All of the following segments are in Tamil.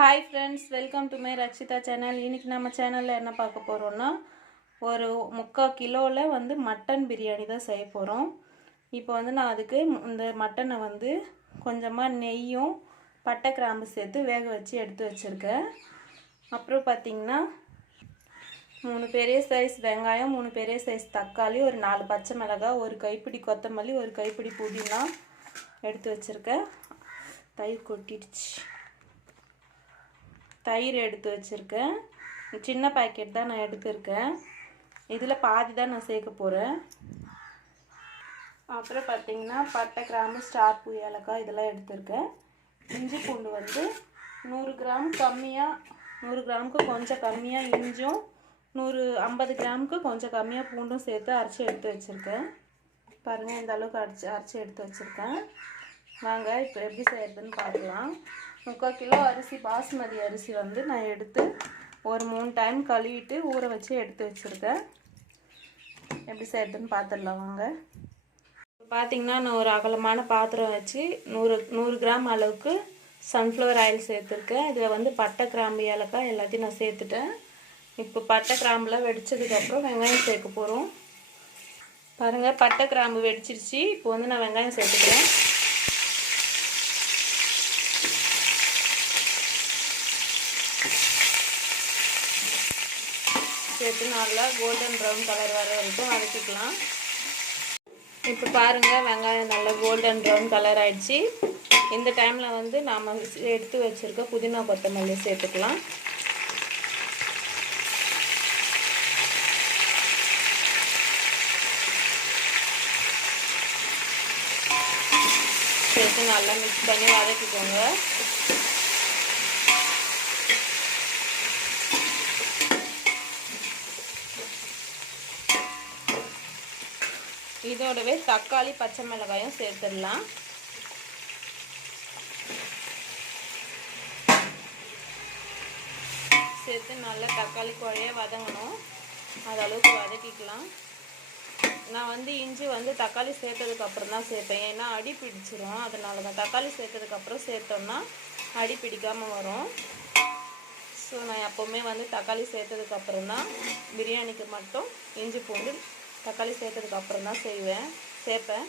Hi friends, welcome to my Rakshitha channel. இன்றைக்கி நம்ம சேனலில் என்ன பார்க்க போகிறோன்னா, ஒரு 3/4 கிலோவில் வந்து மட்டன் பிரியாணி தான் செய்ய போகிறோம். இப்போ வந்து நான் அதுக்கு இந்த மட்டனை வந்து கொஞ்சமாக நெய்யும் பட்டை கிராம்பு சேர்த்து வேக வச்சு எடுத்து வச்சுருக்கேன். அப்புறம் பார்த்திங்கன்னா 3 பெரிய சைஸ் வெங்காயம், 3 பெரிய சைஸ் தக்காளி, ஒரு 4 பச்சை மிளகாய், ஒரு கைப்பிடி கொத்தமல்லி, ஒரு கைப்பிடி புதினா எடுத்து வச்சுருக்கேன். தயிர் கொட்டிடுச்சு. தயிர் எடுத்து வச்சுருக்கேன். சின்ன பாக்கெட் தான் நான் எடுத்துருக்கேன். இதில் பாதி தான் நான் சேர்க்க போகிறேன். அப்புறம் பார்த்திங்கன்னா பட்டை கிராம்பு, ஸ்டார் பூ, ஏலக்காய் இதெல்லாம் எடுத்துருக்கேன். இஞ்சி பூண்டு வந்து 100 கிராம் கம்மியாக, 100 கிராமுக்கு கொஞ்சம் கம்மியாக இஞ்சும், 50 கிராமுக்கு கொஞ்சம் கம்மியாக பூண்டும் சேர்த்து அரைச்சி எடுத்து வச்சுருக்கேன். பாருங்கள், இந்த அளவுக்கு அரைச்சி எடுத்து வச்சுருக்கேன். வாங்க இப்போ எப்படி செய்யறதுன்னு பார்க்கலாம். 3/4 கிலோ அரிசி, பாஸ்மதி அரிசி வந்து நான் எடுத்து ஒரு 3 டைம் கழுவிட்டு ஊற வச்சு எடுத்து வச்சுருக்கேன். எப்படி செய்யறதுன்னு பார்த்துடலாம் வாங்க. பார்த்திங்கன்னா நான் ஒரு அகலமான பாத்திரம் வச்சு 100 கிராம் அளவுக்கு சன்ஃப்ளவர் ஆயில் சேர்த்துருக்கேன். இதில் வந்து பட்டை கிராம்பு, ஏலக்காய் எல்லாத்தையும் நான் சேர்த்துட்டேன். இப்போ பட்டை கிராம்புலாம் வெடிச்சதுக்கப்புறம் வெங்காயம் சேர்க்க போகிறோம். பாருங்கள், பட்டை கிராம்பு வெடிச்சிருச்சு. இப்போ வந்து நான் வெங்காயம் சேர்த்துக்கிறேன். சேர்த்து நல்லா கோல்டன் ப்ரௌன் கலர் வர வரைக்கும் வதக்கிக்கலாம். இப்போ பாருங்கள், வெங்காயம் நல்லா கோல்டன் ப்ரௌன் கலர் ஆகிடுச்சு. இந்த டைமில் வந்து நாம் எடுத்து வச்சுருக்க புதினா, கொத்தமல்லி சேர்த்துக்கலாம். சேர்த்து நல்லா மிக்ஸ் பண்ணி வதக்கிக்கோங்க. இதோடவே தக்காளி, பச்சை மிளகாயும் சேர்த்துடலாம். சேர்த்து நல்லா தக்காளி குழைய வதங்கணும். அது அளவுக்கு வதக்கிக்கலாம். நான் வந்து இஞ்சி வந்து தக்காளி சேர்த்ததுக்கப்புறம் தான் சேர்ப்பேன். ஏன்னா அடி பிடிச்சிரும். அதனால தான் தக்காளி சேர்த்ததுக்கப்புறம் சேர்த்தோம்னா அடி பிடிக்காமல் வரும். ஸோ நான் எப்போவுமே வந்து தக்காளி சேர்த்ததுக்கப்புறம் தான் பிரியாணிக்கு மட்டும் இஞ்சி பூண்டு தக்காளி சேர்த்ததுக்கப்புறம் தான் சேர்ப்பேன்.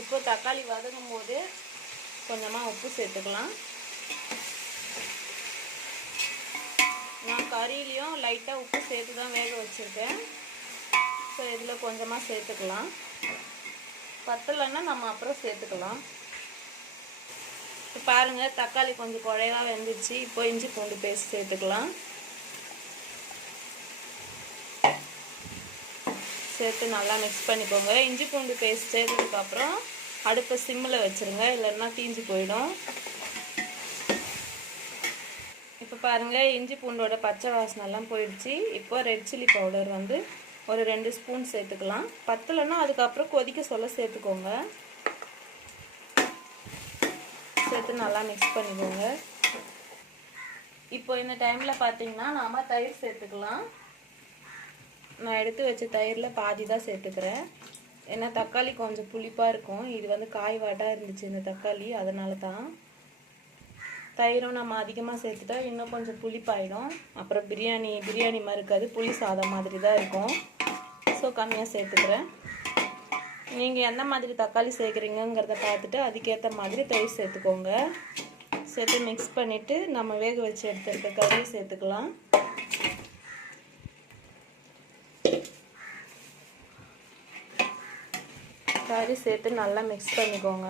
இப்போ தக்காளி வதங்கும் போது கொஞ்சமாக உப்பு சேர்த்துக்கலாம். நான் கறியிலையும் லைட்டாக உப்பு சேர்த்து தான் வேக வச்சுருக்கேன். ஸோ இதில் கொஞ்சமாக சேர்த்துக்கலாம். பத்தலைன்னா நம்ம அப்புறம் சேர்த்துக்கலாம். இப்போ பாருங்கள், தக்காளி கொஞ்சம் குழைவாக வெந்துடுச்சு. இப்போ இஞ்சி பூண்டு பேஸ்ட் சேர்த்துக்கலாம். சேர்த்து நல்லா மிக்ஸ் பண்ணிக்கோங்க. இஞ்சி பூண்டு பேஸ்ட் சேர்த்ததுக்கப்புறம் அடுப்பை சிம்மில் வச்சுருங்க, இல்லைன்னா தீஞ்சு போயிடும். இப்போ பாருங்கள், இஞ்சி பூண்டோட பச்சை வாசனைலாம் போயிடுச்சு. இப்போ ரெட் சில்லி பவுடர் வந்து ஒரு 2 ஸ்பூன் சேர்த்துக்கலாம். பத்தலைன்னா அதுக்கப்புறம் கொதிக்க சொல்ல சேர்த்துக்கோங்க. சேர்த்து நல்லா மிக்ஸ் பண்ணிக்கோங்க. இப்போ இந்த டைமில் பார்த்திங்கன்னா நாம் தயிர் சேர்த்துக்கலாம். நான் எடுத்து வச்ச தயிரில் பாதி தான் சேர்த்துக்கிறேன். ஏன்னா தக்காளி கொஞ்சம் புளிப்பாக இருக்கும். இது வந்து காய் வாட்டாக இருந்துச்சு இந்த தக்காளி, அதனால தான். தயிரும் நம்ம அதிகமாக சேர்த்துட்டா இன்னும் கொஞ்சம் புளிப்பாயிடும். அப்புறம் பிரியாணி மாதிரி இருக்காது, புளி சாதம் மாதிரி தான் இருக்கும். ஸோ கம்மியாக சேர்த்துக்கிறேன். நீங்கள் எந்த மாதிரி தக்காளி சேர்க்குறீங்கிறத பார்த்துட்டு அதுக்கேற்ற மாதிரி தயிர் சேர்த்துக்கோங்க. சேர்த்து மிக்ஸ் பண்ணிவிட்டு நம்ம வேக வச்சு எடுத்துருக்க கறியை சேர்த்துக்கலாம். கறி சேர்த்து நல்லா மிக்ஸ் பண்ணிக்கோங்க.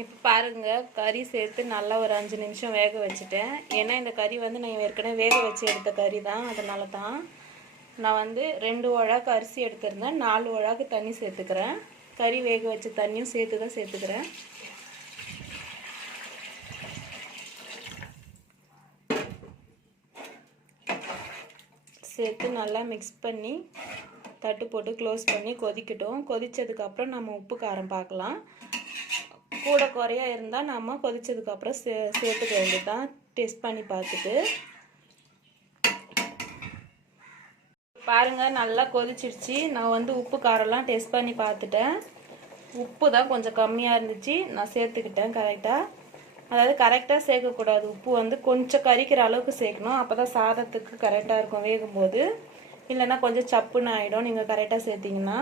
இப்போ பாருங்கள், கறி சேர்த்து நல்லா ஒரு 5 நிமிஷம் வேக வச்சுட்டேன். ஏன்னா இந்த கறி வந்து நான் ஏற்கனவே வேக வச்சு எடுத்த கறி தான், அதனால தான். நான் வந்து 2 உழாக்கு அரிசி எடுத்திருந்தேன், 4 உழாக்கு தண்ணி சேர்த்துக்கிறேன். கறி வேக வச்ச தண்ணியும் சேர்த்து தான் சேர்த்துக்கிறேன். சேர்த்து நல்லா மிக்ஸ் பண்ணி தட்டு போட்டு க்ளோஸ் பண்ணி கொதிக்கட்டும். கொதித்ததுக்கப்புறம் நம்ம உப்பு காரம் பார்க்கலாம். கூட குறையா இருந்தால் நம்ம கொதித்ததுக்கப்புறம் சேர்த்துக்க வேண்டியதான், டெஸ்ட் பண்ணி பார்த்துட்டு. பாருங்கள், நல்லா கொதிச்சிடுச்சு. நான் வந்து உப்பு காரம்லாம் டெஸ்ட் பண்ணி பார்த்துட்டேன். உப்பு தான் கொஞ்சம் கம்மியாக இருந்துச்சு, நான் சேர்த்துக்கிட்டேன் கரெக்டாக. அதாவது கரெக்டாக சேர்க்கக்கூடாது, உப்பு வந்து கொஞ்சம் கறிக்கிற அளவுக்கு சேர்க்கணும். அப்போ தான் சாதத்துக்கு கரெக்டாக இருக்கும் வேகும்போது. இல்லைன்னா கொஞ்சம் சப்புன்னு ஆகிடும் நீங்கள் கரெக்டாக சேர்த்திங்கன்னா.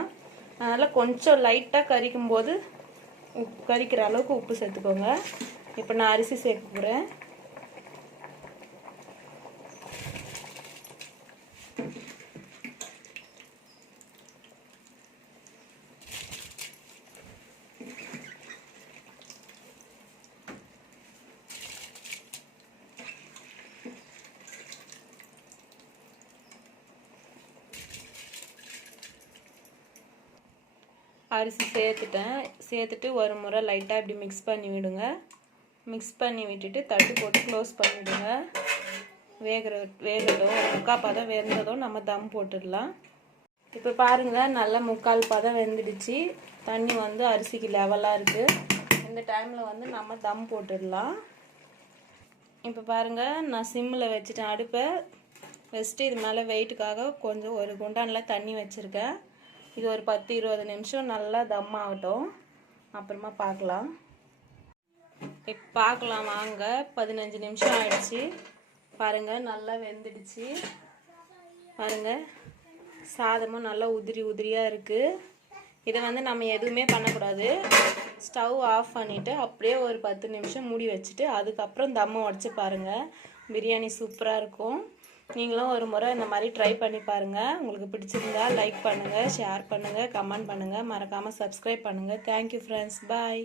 அதனால் கொஞ்சம் லைட்டாக கறிக்கும் போது கறிக்கிற அளவுக்கு உப்பு சேர்த்துக்கோங்க. இப்போ நான் அரிசி சேர்க்க போகிறேன். அரிசி சேர்த்துட்டு ஒரு முறை லைட்டாக இப்படி மிக்ஸ் பண்ணி விடுங்க. மிக்ஸ் பண்ணி விட்டுட்டு தட்டு போட்டு க்ளோஸ் பண்ணிவிடுங்க. வேகட்டும். ஒரு முக்கால் பதம் வெந்ததும் நம்ம தம் போட்டுடலாம். இப்போ பாருங்கள், நல்லா முக்கால் பதம் வெந்துடுச்சு. தண்ணி வந்து அரிசிக்கு லெவலாக இருக்குது. இந்த டைமில் வந்து நம்ம தம் போட்டுடலாம். இப்போ பாருங்கள், நான் சிம்மில் வச்சுட்டேன். அடுப்பை வச்சுட்டு இது மேலே வெயிட்டுக்காக கொஞ்சம் ஒரு குண்டானில் தண்ணி வச்சுருக்கேன். இது ஒரு 10-20 நிமிஷம் நல்லா தம் ஆகட்டும், அப்புறமா பார்க்கலாம். இப்போ பார்க்கலாம் வாங்க. 15 நிமிஷம் ஆயிடுச்சு. பாருங்கள், நல்லா வெந்துடுச்சு. பாருங்கள், சாதமும் நல்லா உதிரியாக இருக்குது. இதை வந்து நம்ம எதுவுமே பண்ணக்கூடாது. ஸ்டவ் ஆஃப் பண்ணிவிட்டு அப்படியே ஒரு 10 நிமிஷம் மூடி வச்சுட்டு அதுக்கப்புறம் தம்மை உடச்சி பாருங்கள். பிரியாணி சூப்பராக இருக்கும். நீங்களும் ஒரு முறை இந்த மாதிரி ட்ரை பண்ணி பாருங்கள். உங்களுக்கு பிடிச்சிருந்தா லைக் பண்ணுங்கள், ஷேர் பண்ணுங்கள், கமெண்ட் பண்ணுங்கள். மறக்காமல் சப்ஸ்கிரைப் பண்ணுங்கள். Thank you friends. பாய்.